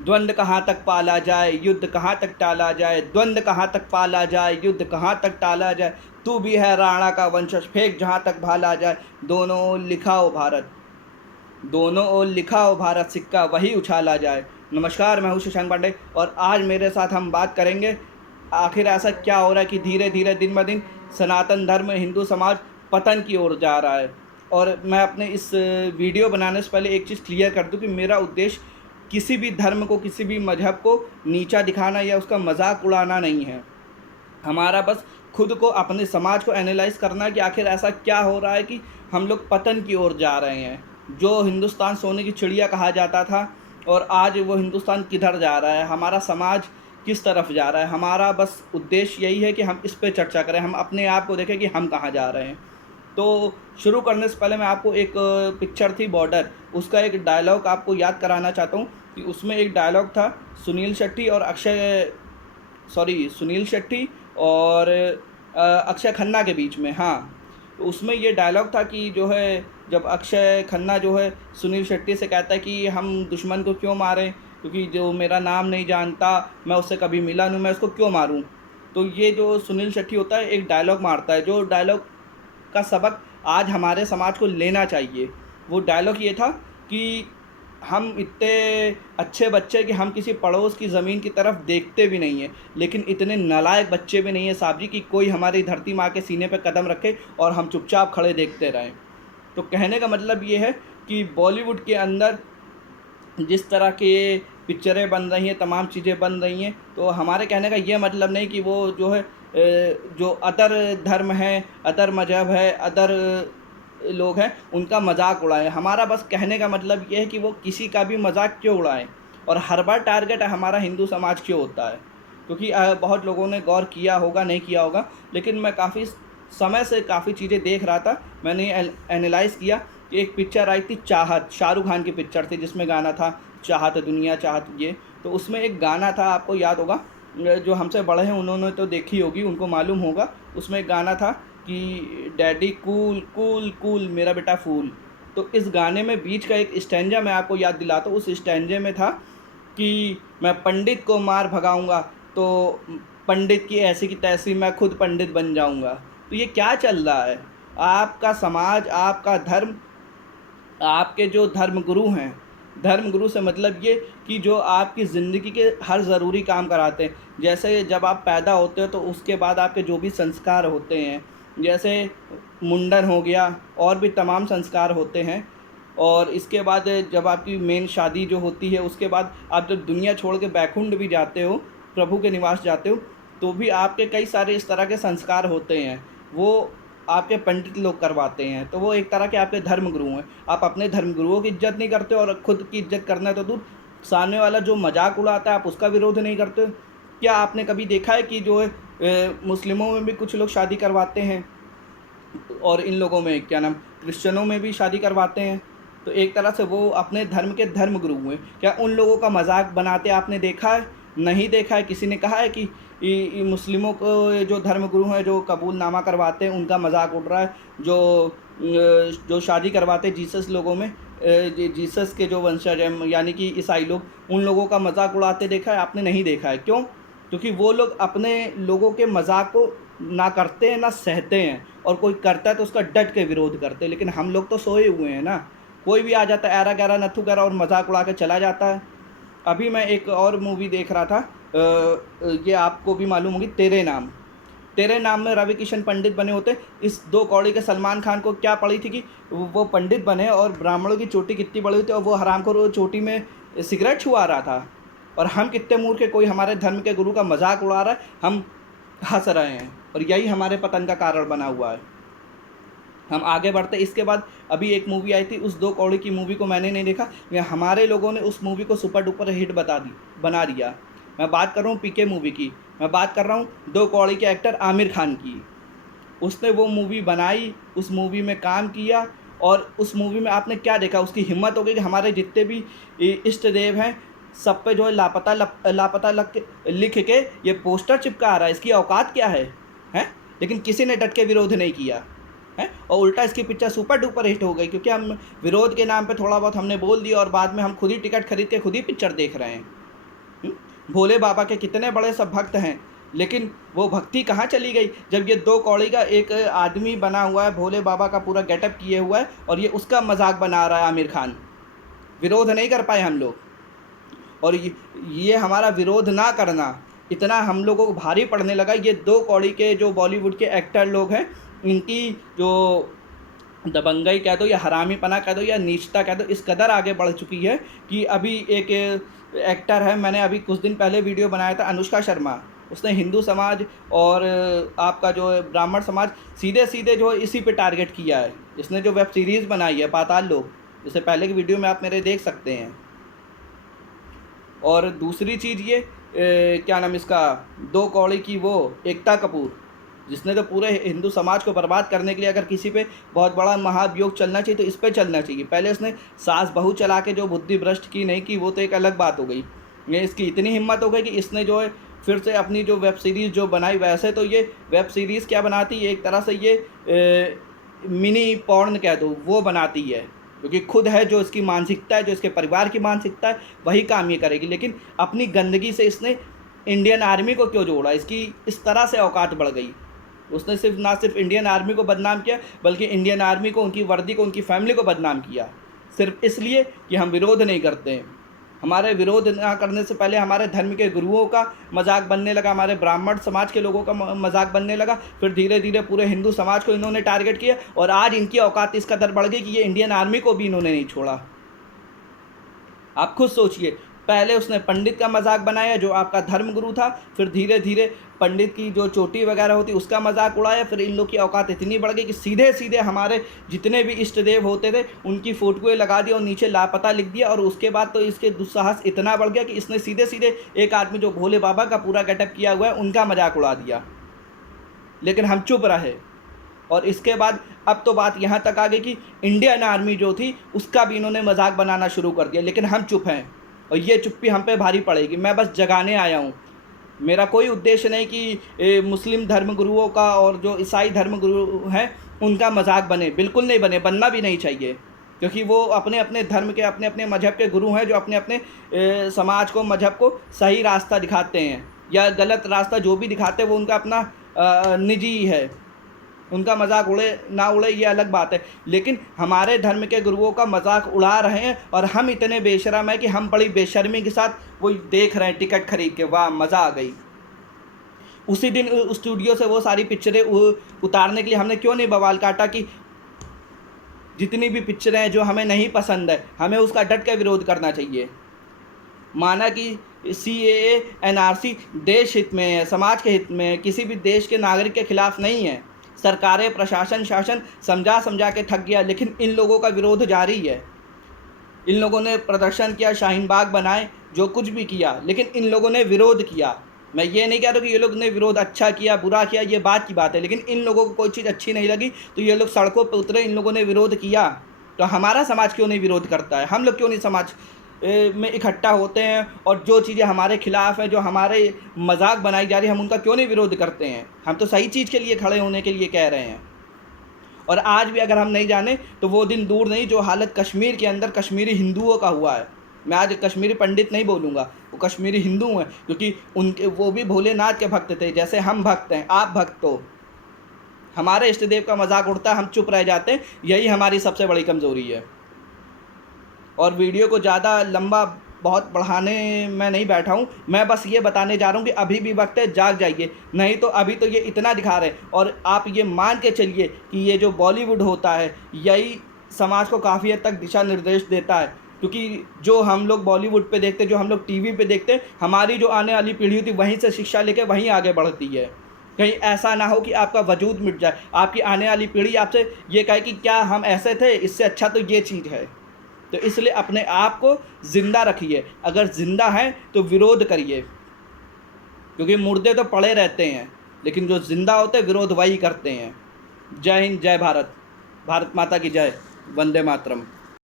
द्वंद्व कहाँ तक पाला जाए, युद्ध कहाँ तक टाला जाए, द्वंद्व कहाँ तक पाला जाए, युद्ध कहाँ तक टाला जाए, तू भी है राणा का वंशज, फेंक जहाँ तक भाला जाए, दोनों ओर लिखा हो भारत, दोनों ओर लिखा हो भारत, सिक्का वही उछाला जाए। नमस्कार, मैं हूँ शशांक पांडे और आज मेरे साथ हम बात करेंगे आखिर ऐसा क्या हो रहा है कि धीरे धीरे दिन ब दिन सनातन धर्म, हिंदू समाज पतन की ओर जा रहा है। और मैं अपने इस वीडियो बनाने से पहले एक चीज़ क्लियर कर दूं कि मेरा उद्देश्य किसी भी धर्म को, किसी भी मजहब को नीचा दिखाना या उसका मजाक उड़ाना नहीं है। हमारा बस खुद को, अपने समाज को एनालाइज करना है कि आखिर ऐसा क्या हो रहा है कि हम लोग पतन की ओर जा रहे हैं। जो हिंदुस्तान सोने की चिड़िया कहा जाता था और आज वो हिंदुस्तान किधर जा रहा है, हमारा समाज किस तरफ जा रहा है। हमारा बस उद्देश्य यही है कि हम इस पे चर्चा करें, हम अपने आप को देखें कि हम कहाँ जा रहे हैं। तो शुरू करने से पहले मैं आपको एक पिक्चर थी बॉर्डर, उसका एक डायलॉग आपको याद कराना चाहता हूँ कि उसमें एक डायलॉग था सुनील शेट्टी और अक्षय खन्ना के बीच में। हाँ, तो उसमें ये डायलॉग था कि जो है, जब अक्षय खन्ना जो है सुनील शेट्टी से कहता है कि हम दुश्मन को क्यों मारें, क्योंकि जो मेरा नाम नहीं जानता, मैं उससे कभी मिला नहीं, मैं उसको क्यों मारूं। तो ये जो सुनील शेट्टी होता है एक डायलॉग मारता है, जो डायलॉग का सबक आज हमारे समाज को लेना चाहिए। वो डायलॉग ये था कि हम इतने अच्छे बच्चे कि हम किसी पड़ोस की ज़मीन की तरफ देखते भी नहीं हैं, लेकिन इतने नालायक बच्चे भी नहीं हैं साहब जी कि कोई हमारी धरती माँ के सीने पे कदम रखे और हम चुपचाप खड़े देखते रहें। तो कहने का मतलब ये है कि बॉलीवुड के अंदर जिस तरह के पिक्चरें बन रही हैं, तमाम चीज़ें बन रही हैं, तो हमारे कहने का ये मतलब नहीं कि वो जो है जो अदर धर्म है, अदर मज़हब है, अदर लोग हैं, उनका मजाक उड़ाएं। हमारा बस कहने का मतलब ये है कि वो किसी का भी मजाक क्यों उड़ाएं और हर बार टारगेट हमारा हिंदू समाज क्यों होता है। क्योंकि बहुत लोगों ने गौर किया होगा, नहीं किया होगा, लेकिन मैं काफ़ी समय से काफ़ी चीज़ें देख रहा था। मैंने एनालाइज़ किया कि एक पिक्चर आई थी चाहत, शाहरुख खान की पिक्चर थी जिसमें गाना था चाहत दुनिया चाहत ये। तो उसमें एक गाना था, आपको याद होगा, जो हमसे बड़े हैं उन्होंने तो देखी होगी, उनको मालूम होगा। उसमें एक गाना था कि डैडी कूल कूल कूल मेरा बेटा फूल। तो इस गाने में बीच का एक स्टैंजा मैं आपको याद दिलाता हूँ। उस स्टैंजे में था कि मैं पंडित को मार भगाऊंगा तो पंडित की ऐसी की तैसी मैं खुद पंडित बन जाऊंगा। तो ये क्या चल रहा है? आपका समाज, आपका धर्म, आपके जो धर्मगुरु हैं, धर्मगुरु से मतलब ये कि जो आपकी ज़िंदगी के हर ज़रूरी काम कराते हैं। जैसे जब आप पैदा होते हो तो उसके बाद आपके जो भी संस्कार होते हैं, जैसे मुंडन हो गया और भी तमाम संस्कार होते हैं। और इसके बाद जब आपकी मेन शादी जो होती है, उसके बाद आप जब दुनिया छोड़ के बैकुंठ भी जाते हो, प्रभु के निवास जाते हो, तो भी आपके कई सारे इस तरह के संस्कार होते हैं। वो आपके पंडित लोग करवाते हैं। तो वो एक तरह के आपके धर्मगुरु हैं। आप अपने धर्मगुरुओं की इज्जत नहीं करते और खुद की इज्जत करना है तो दूर, सामने वाला जो मजाक उड़ाता है आप उसका विरोध नहीं करते। क्या आपने कभी देखा है कि जो है मुस्लिमों में भी कुछ लोग शादी करवाते हैं और इन लोगों में क्या नाम, क्रिश्चियनों में भी शादी करवाते हैं। तो एक तरह से वो अपने धर्म के धर्मगुरु हुए। क्या उन लोगों का मजाक बनाते आपने देखा है? नहीं देखा है। किसी ने कहा है कि मुस्लिमों को जो धर्मगुरु हैं, जो कबूलनामा करवाते हैं, उनका मजाक उड़ रहा है? जो शादी करवाते जीसस लोगों में, जीसस के जो वंशज हैं यानी कि ईसाई लोग, उन लोगों का मजाक उड़ाते देखा है आपने? नहीं देखा है। क्यों? क्योंकि वो लोग अपने लोगों के मजाक को ना करते हैं ना सहते हैं, और कोई करता है तो उसका डट के विरोध करते हैं। लेकिन हम लोग तो सोए हुए हैं ना। कोई भी आ जाता है ऐरा गैरा नथु गैरा और मजाक उड़ा के चला जाता है। अभी मैं एक और मूवी देख रहा था, ये आपको भी मालूम होगी, तेरे नाम। तेरे नाम में रवि किशन पंडित बने होते। इस दो कौड़ी के सलमान खान को क्या पड़ी थी कि वो पंडित बने और ब्राह्मणों की चोटी कितनी बड़ी होती है और वो हरामखोर चोटी में सिगरेट छुआ रहा था। और हम कितने मूर्ख है, कोई हमारे धर्म के गुरु का मजाक उड़ा रहा है, हम हंस रहे हैं। और यही हमारे पतन का कारण बना हुआ है। हम आगे बढ़ते, इसके बाद अभी एक मूवी आई थी, उस दो कौड़ी की मूवी को मैंने नहीं देखा, हमारे लोगों ने उस मूवी को सुपर डुपर हिट बना दिया। मैं बात कर रहा हूँ पीके मूवी की। मैं बात कर रहा हूँ दो कौड़ी के एक्टर आमिर खान की। उसने वो मूवी बनाई, उस मूवी में काम किया, और उस मूवी में आपने क्या देखा? उसकी हिम्मत हो गई कि हमारे जितने भी इष्ट देव हैं सब पे जो है लापता लिख के ये पोस्टर चिपका आ रहा है। इसकी औकात क्या है? हैं? लेकिन किसी ने डट के विरोध नहीं किया है, और उल्टा इसकी पिक्चर सुपर डुपर हिट हो गई क्योंकि हम विरोध के नाम पे थोड़ा बहुत हमने बोल दिया और बाद में हम खुद ही टिकट खरीद के खुद ही पिक्चर देख रहे हैं। भोले बाबा के कितने बड़े सब भक्त हैं, लेकिन वो भक्ति कहाँ चली गई जब ये 2 कौड़ी का एक आदमी बना हुआ है, भोले बाबा का पूरा गेटअप किए हुआ है, और ये उसका मजाक बना रहा है आमिर खान। विरोध नहीं कर पाए हम लोग, और ये हमारा विरोध ना करना इतना हम लोगों को भारी पड़ने लगा। ये 2 कौड़ी के जो बॉलीवुड के एक्टर लोग हैं, इनकी जो दबंगई कह दो या हरामीपना कह दो या नीचता कह दो, इस कदर आगे बढ़ चुकी है कि अभी एक एक्टर है, मैंने अभी कुछ दिन पहले वीडियो बनाया था, अनुष्का शर्मा, उसने हिंदू समाज और आपका जो ब्राह्मण समाज सीधे सीधे जो है इसी पे टारगेट किया है। इसने जो वेब सीरीज़ बनाई है पाताल लोक, जिससे पहले की वीडियो में आप मेरे देख सकते हैं। और दूसरी चीज़ ये क्या नाम इसका, 2 कौड़ी की वो एकता कपूर, जिसने तो पूरे हिंदू समाज को बर्बाद करने के लिए अगर किसी पे बहुत बड़ा महाभियोग चलना चाहिए तो इस पे चलना चाहिए। पहले उसने सास बहू चला के जो बुद्धि भ्रष्ट की नहीं की, वो तो एक अलग बात हो गई। ये इसकी इतनी हिम्मत हो गई कि इसने जो है फिर से अपनी जो वेब सीरीज़ जो बनाई, वैसे तो ये वेब सीरीज़ क्या बनाती है, एक तरह से ये मिनी पॉर्न कह दो वो बनाती है, क्योंकि खुद है जो इसकी मानसिकता है, जो इसके परिवार की मानसिकता है, वही काम ये करेगी। लेकिन अपनी गंदगी से इसने इंडियन आर्मी को क्यों जोड़ा, इसकी इस तरह से औकात बढ़ गई। उसने ना सिर्फ इंडियन आर्मी को बदनाम किया, बल्कि इंडियन आर्मी को, उनकी वर्दी को, उनकी फैमिली को बदनाम किया, सिर्फ इसलिए कि हम विरोध नहीं करते हैं। हमारे विरोध ना करने से पहले हमारे धर्म के गुरुओं का मजाक बनने लगा, हमारे ब्राह्मण समाज के लोगों का मजाक बनने लगा, फिर धीरे धीरे पूरे हिंदू समाज को इन्होंने टारगेट किया, और आज इनकी औकात इस कदर बढ़ गई कि ये इंडियन आर्मी को भी इन्होंने नहीं छोड़ा। आप खुद सोचिए, पहले उसने पंडित का मजाक बनाया जो आपका धर्मगुरु था, फिर धीरे धीरे पंडित की जो चोटी वगैरह होती उसका मजाक उड़ाया, फिर इन लोग की औकात इतनी बढ़ गई कि सीधे सीधे हमारे जितने भी इष्ट देव होते थे उनकी फ़ोटोएँ लगा दी और नीचे लापता लिख दिया। और उसके बाद तो इसके दुस्साहस इतना बढ़ गया कि इसने सीधे सीधे एक आदमी जो भोले बाबा का पूरा गेटअप किया हुआ है उनका मजाक उड़ा दिया, लेकिन हम चुप रहे। और इसके बाद अब तो बात यहाँ तक आ गई कि इंडियन आर्मी जो थी उसका भी इन्होंने मजाक बनाना शुरू कर दिया, लेकिन हम चुप हैं, और ये चुप्पी हम पे भारी पड़ेगी। मैं बस जगाने आया हूँ, मेरा कोई उद्देश्य नहीं कि मुस्लिम धर्मगुरुओं का और जो ईसाई धर्मगुरु हैं उनका मजाक बने, बिल्कुल नहीं बने, बनना भी नहीं चाहिए, क्योंकि वो अपने अपने धर्म के, अपने अपने मजहब के गुरु हैं, जो अपने अपने समाज को, मजहब को सही रास्ता दिखाते हैं, या गलत रास्ता जो भी दिखाते हैं वो उनका अपना निजी है, उनका मजाक उड़े ना उड़े ये अलग बात है। लेकिन हमारे धर्म के गुरुओं का मजाक उड़ा रहे हैं, और हम इतने बेशर्म हैं कि हम बड़ी बेशर्मी के साथ वो देख रहे हैं टिकट खरीद के, वाह मज़ा आ गई। उसी दिन स्टूडियो से वो सारी पिक्चरें उतारने के लिए हमने क्यों नहीं बवाल काटा कि जितनी भी पिक्चरें हैं जो हमें नहीं पसंद है हमें उसका डट के विरोध करना चाहिए। माना कि CAA NRC देश हित में है, समाज के हित में है, किसी भी देश के नागरिक के खिलाफ नहीं है। सरकारें, प्रशासन, शासन समझा समझा के थक गया, लेकिन इन लोगों का विरोध जारी है। इन लोगों ने प्रदर्शन किया, शाहीन बाग बनाए, जो कुछ भी किया, लेकिन इन लोगों ने विरोध किया। मैं ये नहीं कह रहा कि ये लोग ने विरोध अच्छा किया बुरा किया, ये बात की बात है, लेकिन इन लोगों को कोई चीज़ अच्छी नहीं लगी तो ये लोग सड़कों पर उतरे, इन लोगों ने विरोध किया। तो हमारा समाज क्यों नहीं विरोध करता है? हम लोग क्यों नहीं समाज में इकट्ठा होते हैं और जो चीज़ें हमारे खिलाफ़ हैं, जो हमारे मजाक बनाई जा रही है, हम उनका क्यों नहीं विरोध करते हैं? हम तो सही चीज़ के लिए खड़े होने के लिए कह रहे हैं। और आज भी अगर हम नहीं जाने तो वो दिन दूर नहीं जो हालत कश्मीर के अंदर कश्मीरी हिंदुओं का हुआ है। मैं आज कश्मीरी पंडित नहीं बोलूँगा, वो कश्मीरी हिंदू हैं, क्योंकि उनके वो भी भोलेनाथ के भक्त थे, जैसे हम भक्त हैं, आप भक्त हो। हमारे इष्ट देव का मजाक उड़ता है, हम चुप रह जाते हैं, यही हमारी सबसे बड़ी कमज़ोरी है। और वीडियो को ज़्यादा लंबा बहुत बढ़ाने मैं नहीं बैठा हूँ, मैं बस ये बताने जा रहा हूँ कि अभी भी वक्त है, जाग जाइए, नहीं तो अभी तो ये इतना दिखा रहे हैं। और आप ये मान के चलिए कि ये जो बॉलीवुड होता है यही समाज को काफ़ी हद तक दिशा निर्देश देता है, क्योंकि जो हम लोग बॉलीवुड पे देखते, जो हम लोग टीवी पे देखते, हमारी जो आने वाली पीढ़ी होती वहीं से शिक्षा लेके वहीं आगे बढ़ती है। कहीं ऐसा ना हो कि आपका वजूद मिट जाए, आपकी आने वाली पीढ़ी आपसे ये कहे कि क्या हम ऐसे थे, इससे अच्छा तो ये चीज़ है। तो इसलिए अपने आप को ज़िंदा रखिए, अगर ज़िंदा हैं तो विरोध करिए, क्योंकि मुर्दे तो पड़े रहते हैं, लेकिन जो ज़िंदा होते हैं विरोध वही करते हैं। जय हिंद, जय भारत, भारत माता की जय, वंदे मातरम।